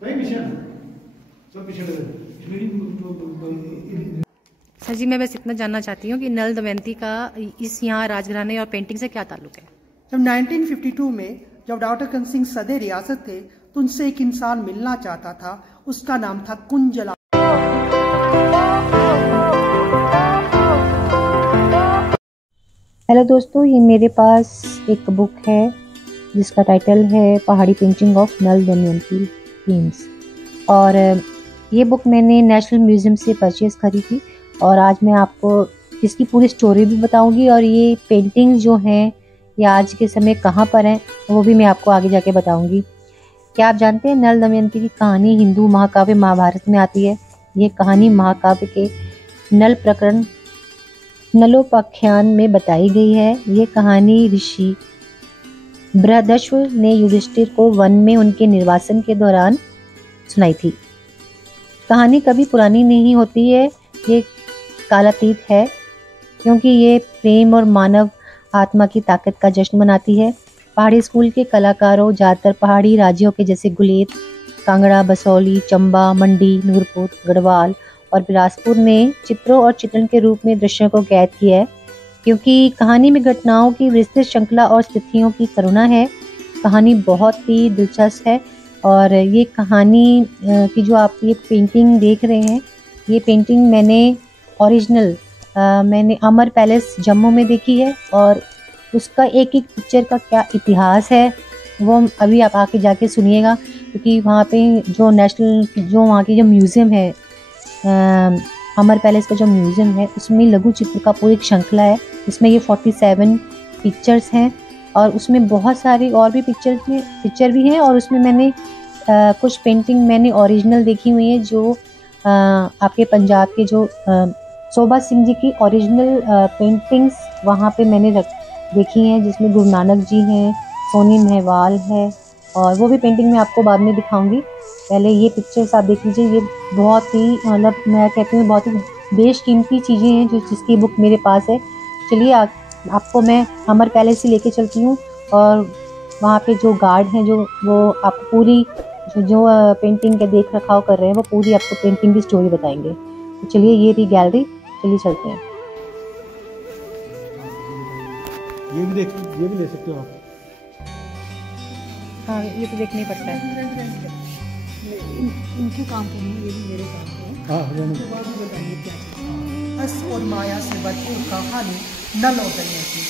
Sir जी, मैं बस इतना जानना चाहती हूँ कि नल दमयंती का इस यहाँ राजघराने और पेंटिंग से क्या ताल्लुक है? जब 1952 में जब डॉक्टर करण सिंह सदे रियासत थे तो उनसे एक इंसान मिलना चाहता था, उसका नाम था कुंजलाल। हेलो दोस्तों, ये मेरे पास एक बुक है जिसका टाइटल है Pahari painting of Nal Damayanti themes, और ये बुक मैंने नेशनल म्यूज़ियम से परचेज़ करी थी। और आज मैं आपको इसकी पूरी स्टोरी भी बताऊंगी और ये पेंटिंग्स जो हैं ये आज के समय कहाँ पर हैं वो भी मैं आपको आगे जाके बताऊंगी। क्या आप जानते हैं नल दमयंती की कहानी हिंदू महाकाव्य महाभारत में आती है। ये कहानी महाकाव्य के नल प्रकरण नलोपाख्यान में बताई गई है। ये कहानी ऋषि बृहदश्व ने युधिष्ठिर को वन में उनके निर्वासन के दौरान सुनाई थी। कहानी कभी पुरानी नहीं होती है, ये कालातीत है, क्योंकि ये प्रेम और मानव आत्मा की ताकत का जश्न मनाती है। पहाड़ी स्कूल के कलाकारों ज़्यादातर पहाड़ी राज्यों के जैसे गुलेत, कांगड़ा, बसौली, चंबा, मंडी, नूरपुर, गढ़वाल और बिलासपुर ने चित्रों और चित्रण के रूप में दृश्यों को कैद किया है, क्योंकि कहानी में घटनाओं की विस्तृत श्रृंखला और स्थितियों की करुणा है। कहानी बहुत ही दिलचस्प है और ये कहानी की जो आप ये पेंटिंग देख रहे हैं, ये पेंटिंग मैंने अमर पैलेस जम्मू में देखी है और उसका एक एक पिक्चर का क्या इतिहास है वो अभी आप आके जाके सुनिएगा, क्योंकि वहाँ पे जो वहाँ की जो म्यूज़ियम है, अमर पैलेस का जो म्यूज़ियम है, उसमें लघु चित्र का पूरी श्रृंखला है। इसमें ये 47 पिक्चर्स हैं और उसमें बहुत सारी और भी पिक्चर भी हैं, और उसमें मैंने कुछ पेंटिंग मैंने ओरिजिनल देखी हुई है जो आपके पंजाब के जो शोभा सिंह जी की ओरिजिनल पेंटिंग्स वहाँ पे मैंने देखी हैं, जिसमें गुरु नानक जी हैं, सोनी महवाल है, और वो भी पेंटिंग मैं आपको बाद में दिखाऊंगी। पहले ये पिक्चर्स आप देख लीजिए। ये बहुत ही मतलब मैं कहती हूँ बहुत ही बेशकीमती चीज़ें हैं जिसकी बुक मेरे पास है। चलिए आपको मैं अमर पैलेस से लेके चलती हूँ और वहाँ पे जो गार्ड हैं जो वो आपको पूरी जो पेंटिंग के देख रखाव कर रहे हैं वो पूरी आपको पेंटिंग की स्टोरी बताएंगे। तो चलिए, ये रही गैलरी, चलिए चलते हैं। ये भी ले सकते हो आप। हाँ, ये तो देखना ही पड़ता है। इनके काम को नहीं, ये भी मेरे काम को। हंस और माया से भरपूर कहानी नल और दमयंती।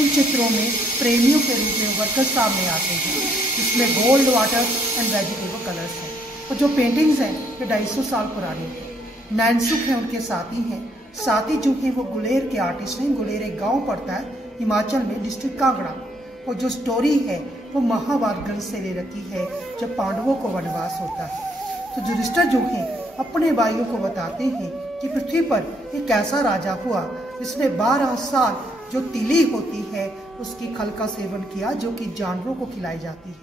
इन चित्रों में प्रेमियों के रूप में वर्कर सामने आते हैं, जिसमें gold water and vegetable colours हैं। और जो पेंटिंग्स हैं ये 250 साल पुरानी हैं। नैनसुख हैं उनके साथी हैं। साथी जो हैं वो गुलेर के आर्टिस्ट हैं। गुलेर एक गाँव पड़ता है हिमाचल में, डिस्ट्रिक्ट कांगड़ा। और जो स्टोरी है वो महाभारत ग्रंथ से ले रखी है, जब पांडवों को वनवास होता है तो युधिष्ठिर जो हैं अपने भाइयों को बताते हैं कि पृथ्वी पर एक ऐसा राजा हुआ जिसने 12 साल जो तिली होती है उसकी खल का सेवन किया, जो कि जानवरों को खिलाई जाती है।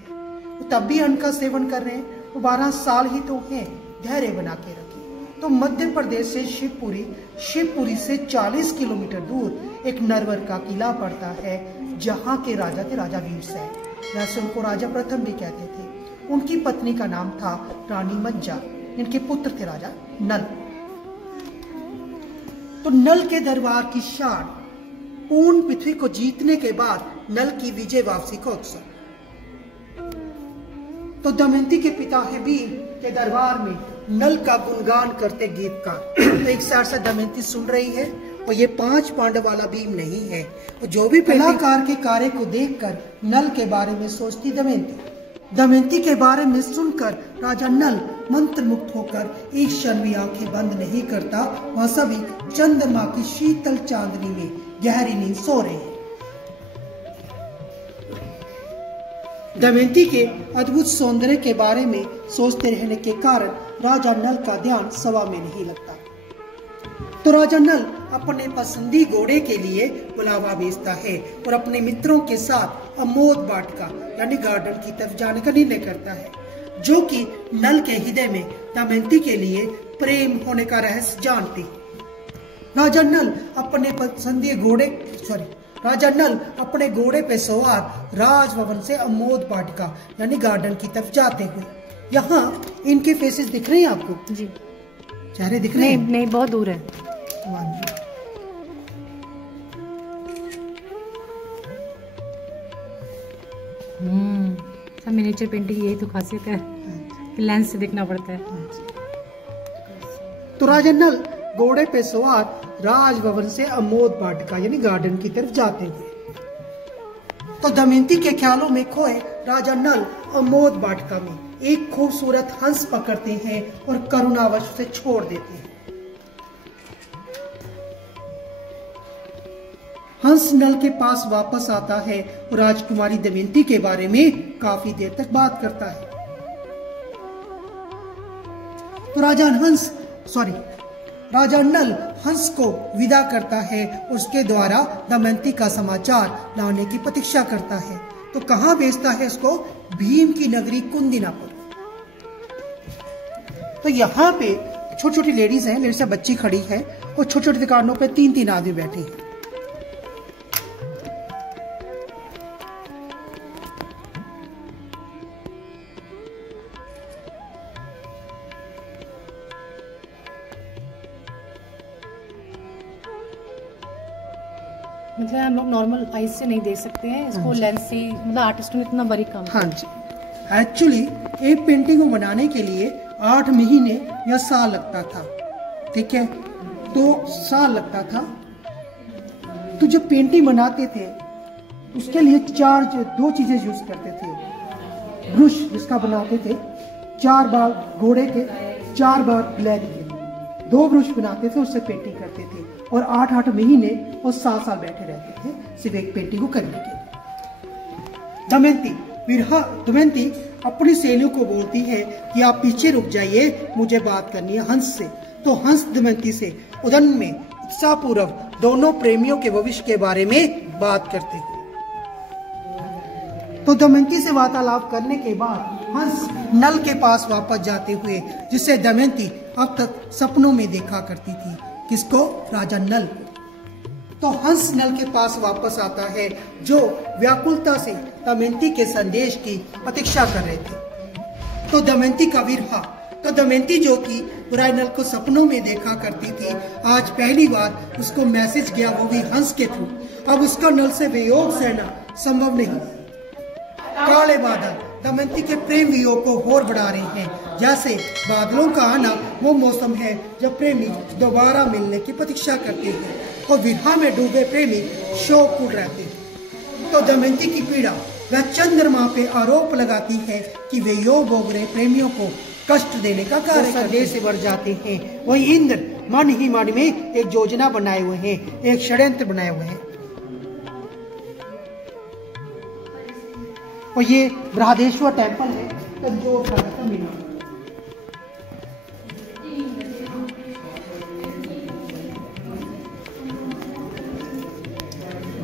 वो तब भी अन्न का सेवन कर रहे हैं, वो 12 साल ही तो हैं, धैर्य बना के रखे। तो मध्य प्रदेश से शिवपुरी से 40 किलोमीटर दूर एक नरवर का किला पड़ता है, जहाँ के राजा थे राजा वीरसेन। वैसे उनको राजा प्रथम भी कहते थे। उनकी पत्नी का नाम था रानी मंजा। इनके पुत्र थे राजा नल। तो नल के दरबार की शान, पूर्ण पृथ्वी को जीतने के बाद नल की विजय वापसी का उत्सव। तो दमयंती के पिता है भीम के दरबार में नल का गुणगान करते गीतकार। तो एक साथ से दमयंती सुन रही है और ये 5 पांडव वाला भीम नहीं है। और जो भी कलाकार के कार्य को देखकर नल के बारे में सोचती दमयंती के बारे में सुनकर राजा नल मंत्र मुक्त होकर एक क्षण भी आंखें बंद नहीं करता। वह सभी चंद्रमा की शीतल चांदनी में गहरी नींद सो रहे हैं। दमयंती के अद्भुत सौंदर्य के बारे में सोचते रहने के कारण राजा नल का ध्यान सभा में नहीं लगता। तो राजा नल अपने पसंदी घोड़े के लिए बुलावा भेजता है और अपने मित्रों के साथ अमोद वाटिका यानी गार्डन की तरफ जाने का निर्णय करता है, जो कि नल के हृदय में दमयंती के लिए प्रेम होने का रहस्य जानती है। राजा नल अपने घोड़े पे सवार राजभवन से अमोद वाटिका यानी गार्डन की तरफ जाते हुए यहाँ इनके फेसेस दिख रहे हैं आपको? जी चेहरे दिख रहे हैं? नहीं, बहुत दूर है। सब मिनिएचर पेंटिंग यही तो खासियत है कि लेंस से देखना पड़ता है। तो राजा नल घोड़े पे सवार राजभवन से अमोद वाटिका यानी गार्डन की तरफ जाते हुए, तो दमयंती के ख्यालों में खोए राजा नल अमोद वाटिका में एक खूबसूरत हंस पकड़ते हैं और करुणावश उसे छोड़ देते हैं। हंस नल के पास वापस आता है और राजकुमारी दमयंती के बारे में काफी देर तक बात करता है। तो राजा नल हंस को विदा करता है और उसके द्वारा दमयंती का समाचार लाने की प्रतीक्षा करता है। तो कहां भेजता है उसको? भीम की नगरी कुंदिनापुर। तो यहाँ पे छोटी छोटी लेडीज हैं, लेडीज से बच्ची खड़ी है और छोटी छोटी दुकानों पे 3-3 आदमी बैठे हैं। मतलब हम लोग नॉर्मल आईज से नहीं देख सकते हैं इसको, लेंस से, मतलब आर्टिस्ट ने इतना बारीक काम। हाँ जी, एक्चुअली एक पेंटिंग को बनाने के लिए 8 महीने या साल लगता था, ठीक है? तो साल लगता था। तो जब पेंटिंग बनाते थे उसके लिए 2 चीजें यूज करते थे। ब्रश जिसका बनाते थे 4 बार घोड़े के, 4 बार ब्लैक के, 2 ब्रश बनाते थे, उससे पेंटिंग करते थे और 8-8 महीने और 7 बैठे रहते थे सिर्फ एक पेंटिंग को करने के लिए। दमयंती अपनी सहेलियों को बोलती है कि आप पीछे रुक जाइए, मुझे बात करनी है हंस से। तो हंस दमयंती से उदन में उत्साहपूर्वक दोनों प्रेमियों के भविष्य के बारे में बात करते हैं। तो दमयंती से वार्तालाप करने के बाद हंस नल के पास वापस जाते हुए, जिसे दमयंती अब तक सपनों में देखा करती थी। किसको? राजा नल को। तो हंस नल के पास वापस आता है जो व्याकुलता से दमयंती के संदेश की प्रतीक्षा कर रहे थे। तो दमयंती का विरह, तो दमयंती जो कि राजा नल को सपनों में देखा करती थी, आज पहली बार उसको मैसेज गया, वो भी हंस के थ्रू। अब उसका नल से वियोग सहना संभव नहीं। काले बादल दमयंती के प्रेम वियोग को और बढ़ा रहे हैं। जैसे बादलों का आना वो मौसम है जब प्रेमी दोबारा मिलने की प्रतीक्षा करते हैं और विरह में डूबे प्रेमी शोकपूर्ण रहते हैं। तो दमयंती की पीड़ा वह चंद्रमा पे आरोप लगाती है कि वे योग भोग रहे प्रेमियों को कष्ट देने का कार्य करने से बढ़ जाते हैं। वही इंद्र मन ही मन में एक योजना बनाए हुए हैं, एक षड्यंत्र बनाए हुए हैं। और ये बृहदेश्वर टेम्पल है तंजौर का, तमिलनाडु।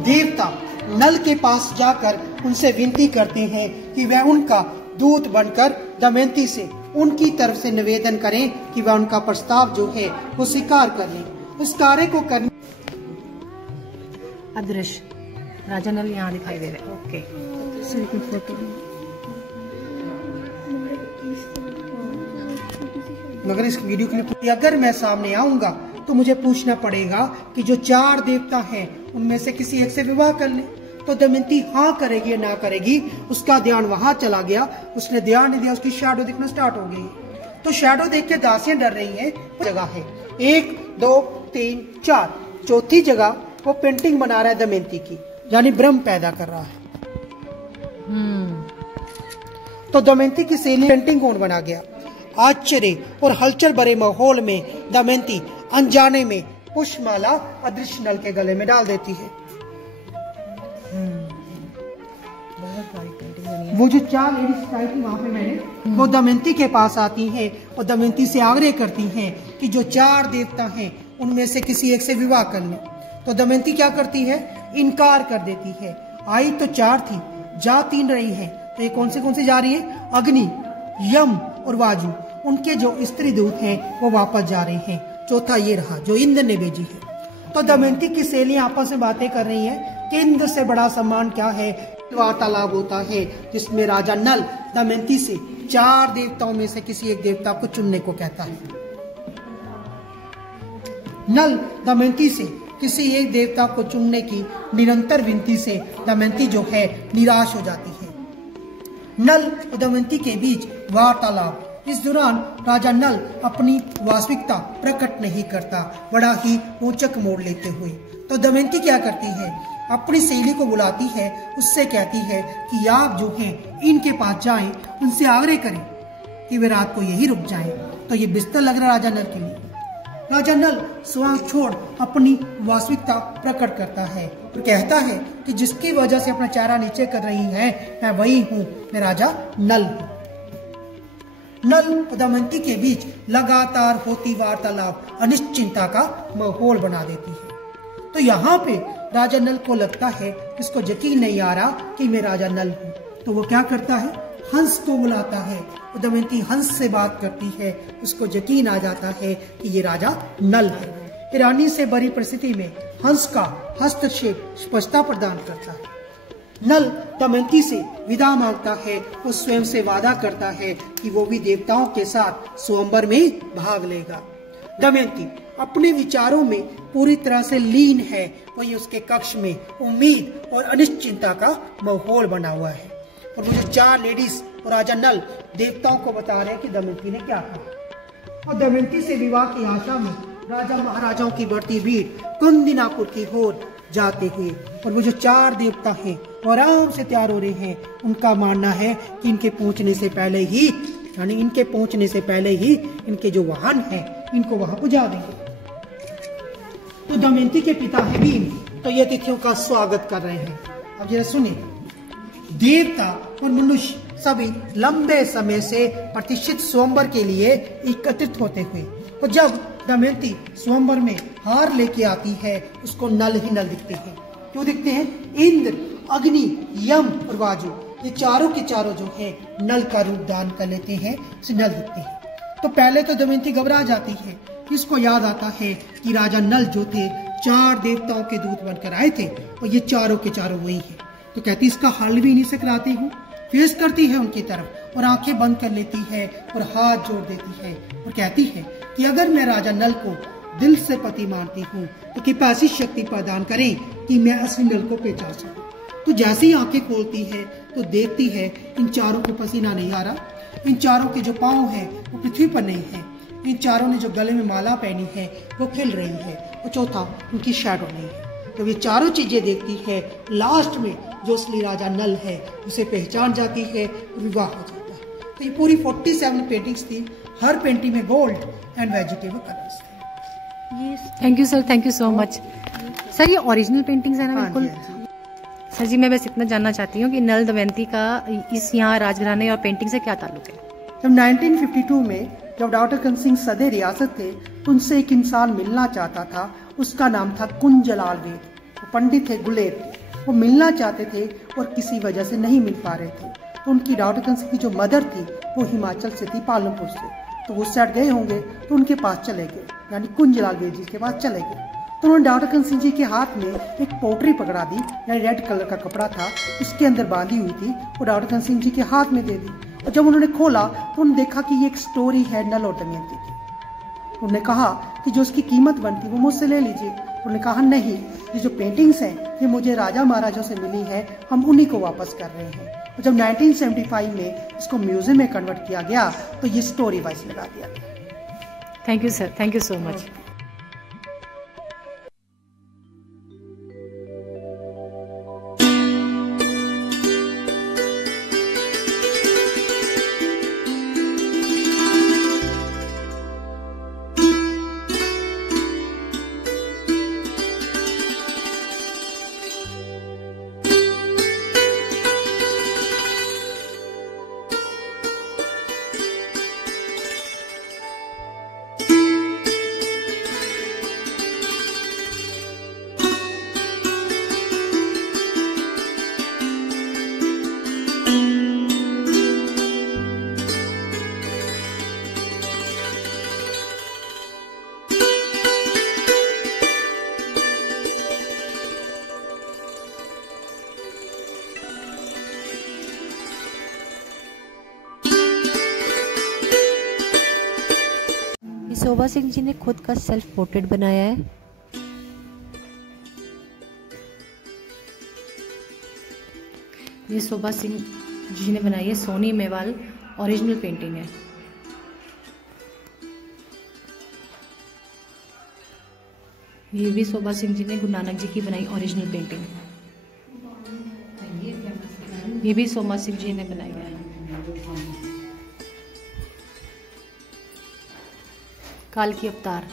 देवता नल के पास जाकर उनसे विनती करते हैं कि वह उनका दूत बनकर दमयंती से उनकी तरफ से निवेदन करें कि वह उनका प्रस्ताव जो है वो स्वीकार कर लें। उस कार्य को करने अदृश्य राजा नल यहाँ दिखाई दे रहे। ओके, मगर इस वीडियो के लिए अगर मैं सामने आऊंगा तो मुझे पूछना पड़ेगा कि जो 4 देवता हैं उनमें से किसी एक से विवाह कर ले। तो दमयंती हाँ करेगी या ना करेगी, उसका ध्यान वहां चला गया। उसने ध्यान नहीं दिया, उसकी शैडो दिखना स्टार्ट हो गई। तो शैडो देख के दासियां डर रही हैं। जगह है 1 2 3 4, चौथी जगह वो पेंटिंग बना रहा है दमयंती की, यानी ब्रह्म पैदा कर रहा है। तो दमयंती की सहेली पेंटिंग कौन बना गया? आश्चर्य और हलचल भरे माहौल में दमयंती अनजाने में पुष्पमाला अदृश्य नल के गले में डाल देती है। वो जो 4 लेडीज आई थी वहां पे मैंने, वो दमयंती के पास आती हैं और दमयंती से आग्रह करती हैं कि जो 4 देवता हैं उनमें से किसी एक से विवाह कर लें। तो दमयंती क्या करती है? इनकार कर देती है। आई तो 4 थी, जा 3 रही हैं। तो ये कौन से जा रही है? अग्नि, यम और वायु, उनके जो स्त्री दूत हैं वो वापस जा रहे हैं। चौथा ये रहा जो इंद्र ने भेजी है। तो दमयंती की सहेलियां आपस में बातें कर रही हैं कि इंद्र से बड़ा सम्मान क्या है। वार्तालाप होता है जिसमें राजा नल दमयंती से चार देवताओं में से किसी एक देवता को चुनने को कहता है। नल दमयंती से किसी एक देवता को चुनने की निरंतर विनती से दमयंती जो है निराश हो जाती है। नल और दमयंती के बीच वार्तालाप। इस दौरान राजा नल अपनी वास्तविकता प्रकट नहीं करता, बड़ा ही रोचक मोड़ लेते हुए। तो दमयंती क्या करती है, अपनी सहेली को बुलाती है, उससे कहती है कि आप जो हैं इनके पास जाएं, उनसे आग्रह करें कि वे रात को यही रुक जाएं। तो ये बिस्तर लग रहा राजा नल के लिए। राजा नल स्वांग छोड़ अपनी वास्तविकता प्रकट करता है और कहता है कि जिसकी वजह से अपना चेहरा नीचे कर रही है मैं वही हूँ, मैं राजा नल हूँ। नल और दमयंती के बीच लगातार होती वार्तालाप अनिश्चिंतता का माहौल बना देती है। तो यहाँ पे राजा नल को लगता है, इसको यकीन नहीं आ रहा कि मैं राजा नल हूँ। तो वो क्या करता है, हंस को बुलाता है और दमयंती हंस से बात करती है। उसको यकीन आ जाता है कि ये राजा नल है। रानी से बड़ी परिस्थिति में हंस का हस्तक्षेप स्पष्टता प्रदान करता है। नल दमयंती से विदा मांगता है, वो स्वयं से वादा करता है कि वो भी देवताओं के साथ स्वयंवर में भाग लेगा। दमयंती अपने विचारों में पूरी तरह से लीन है, वहीं उसके कक्ष में उम्मीद और अनिश्चिंतता का माहौल बना हुआ है। और वो जो चार लेडीज और राजा नल देवताओं को बता रहे हैं कि दमयंती ने क्या कहा। और दमयंती से विवाह की आशा में राजा महाराजाओं की बढ़ती भीड़ कुंदिनापुर की ओर जाते हुए, और वो जो चार देवता हैं आराम से तैयार हो रहे हैं। उनका मानना है कि इनके पहुंचने से पहले ही, यानी इनके पहुंचने से पहले ही इनके जो वाहन हैं इनको वहां पहुंचा देंगे। तो दमयंती के पिता है भीम, तो ये अतिथियों का स्वागत कर रहे हैं। अब जरा सुनिए, देवता और मनुष्य सभी लंबे समय से प्रतिष्ठित स्वयंवर के लिए एकत्रित होते हुए, और जब दमयंती स्वयंवर में हार लेके आती है उसको नल ही नल दिखते हैं। क्यों दिखते हैं, इंद्र, अग्नि, यम और वायु, ये चारों के चारों जो है नल का रूप धारण कर लेते हैं, इसे नल दिखते हैं। तो पहले तो दमयंती घबरा जाती है, इसको याद आता है कि राजा नल जो थे चार देवताओं के दूत बनकर आए थे और ये चारों के चारों वही है। तो कहती इसका हल भी इन्हीं से कराती हूँ। फेस करती है उनकी तरफ और आंखें बंद कर लेती है और हाथ जोड़ देती है और कहती है कि अगर मैं राजा नल को दिल से पति मानती हूँ तो कृपया ऐसी शक्ति प्रदान करें कि मैं असली नल को पहचान सकूं। तो जैसे ही आंखें खोलती है तो देखती है इन चारों को पसीना नहीं आ रहा, इन चारों के जो पाँव हैं वो पृथ्वी पर नहीं है, इन चारों ने जो गले में माला पहनी है वो खिल रही है, और चौथा उनकी शैडो नहीं है। तो ये चारों चीजें देखती है, लास्ट में जो असली राजा नल है उसे पहचान जाती है, विवाह हो जाता है। तो ये पूरी 47 पेंटिंग्स थी, हर पेंटिंग में गोल्ड एंड वेजिटेबल कलर्स थे। Thank you sir, thank you so much sir. ये ओरिजिनल पेंटिंग्स है ना? बिल्कुल सर जी। मैं बस इतना जानना चाहती हूँ कि नल दमयंती का इस यहाँ राजघराने और पेंटिंग से क्या ताल्लुक है? जब 1952 में जब डॉक्टर कंस सिंह सदर रियासत थे तो उनसे एक इंसान मिलना चाहता था, उसका नाम था कुंजलाल वेद। वो पंडित थे, गुलेर थे। वो मिलना चाहते थे और किसी वजह से नहीं मिल पा रहे थे। तो उनकी डॉक्टर कंस सिंह की जो मदर थी वो हिमाचल से थी, पालमपुर से। तो वो सेट गए होंगे तो उनके पास चले गए, यानी कुंजलाल वेद जी के पास चले गए। तो उन्होंने डॉक्टर कंस सिंह जी के हाथ में एक पोटरी पकड़ा दी, यानी रेड कलर का कपड़ा था, उसके अंदर बांधी हुई थी, वो डॉक्टर कंस सिंह जी के हाथ में दे दी। और जब उन्होंने खोला तो उन्होंने देखा कि ये एक स्टोरी है नल और दमयंती की। उन्होंने कहा कि जो उसकी कीमत बनती वो मुझसे ले लीजिए। उन्होंने कहा नहीं, ये जो पेंटिंग्स हैं ये मुझे राजा महाराजों से मिली है, हम उन्हीं को वापस कर रहे हैं। और जब 1975 में इसको म्यूजियम में कन्वर्ट किया गया तो ये स्टोरी वाइज लगा दिया गया। Thank you sir, thank you so much. Shobha Singh ji ने खुद का सेल्फ पोर्ट्रेट बनाया है। ये शोभा सिंह जी ने बनाई है, सोनी मेवाल ओरिजिनल पेंटिंग है। ये भी शोभा सिंह जी ने गुरु नानक जी की बनाई ओरिजिनल पेंटिंग। ये भी शोभा सिंह जी ने बनाई है। काल की अवतार।